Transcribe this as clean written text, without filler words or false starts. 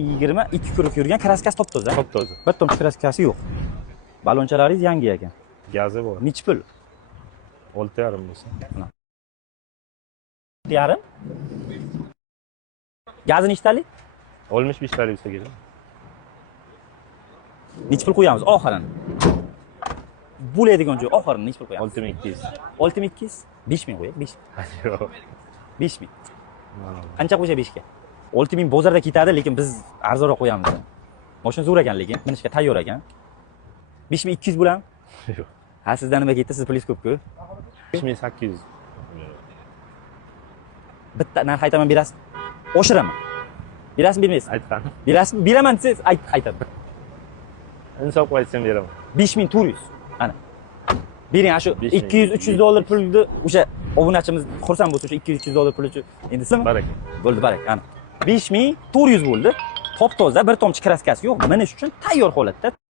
22 kurib yurgan kraskasi top-toza. Top-toza. Bir tomchi kraskasi yo'q. Balonchalaringiz yangi ekan. Gazi bor. Nechi pul? 6,5 bo'lsa. 6,5? Gazi nechtalik? 65 talik bo'lsa kerak. Nechi pul qo'yamiz oxirini? Bo'ladigan joy oxirini nechi pul qo'yamiz? 6200. 6200? 5000 qo'ying, 5000. Yo'q. 5000. Qancha qo'ysa 5 ga? 6000 bozorda ketadi, lekin biz arzonroq qo'yamiz. Mashina zo'r ekan, lekin minishga tayyor ekan. 5200 bo'ladimi? Yo'q. Ha, sizdan nima ketdi? Siz pulingiz ko'p-ku. 5800. Bitta narx aytaman, berasiz. Oshiraman. Berasizmi, bermaysiz? Aytgan. Berasizmi? Beraman desiz, aytaman. Insof qo'ysam beraman. 5400. Ana. Bering, shu 200-300 dollar pulni o'sha obunachimiz xursand bo'lsa, o'sha 200-300 dollar pul uchun endi sim. Baraka. Bo'ldi, baraka. Ana. 5400 bo'ldi. Top-toza, bir tomchi kraskasi yo'q. Minish uchun tayyor holatda.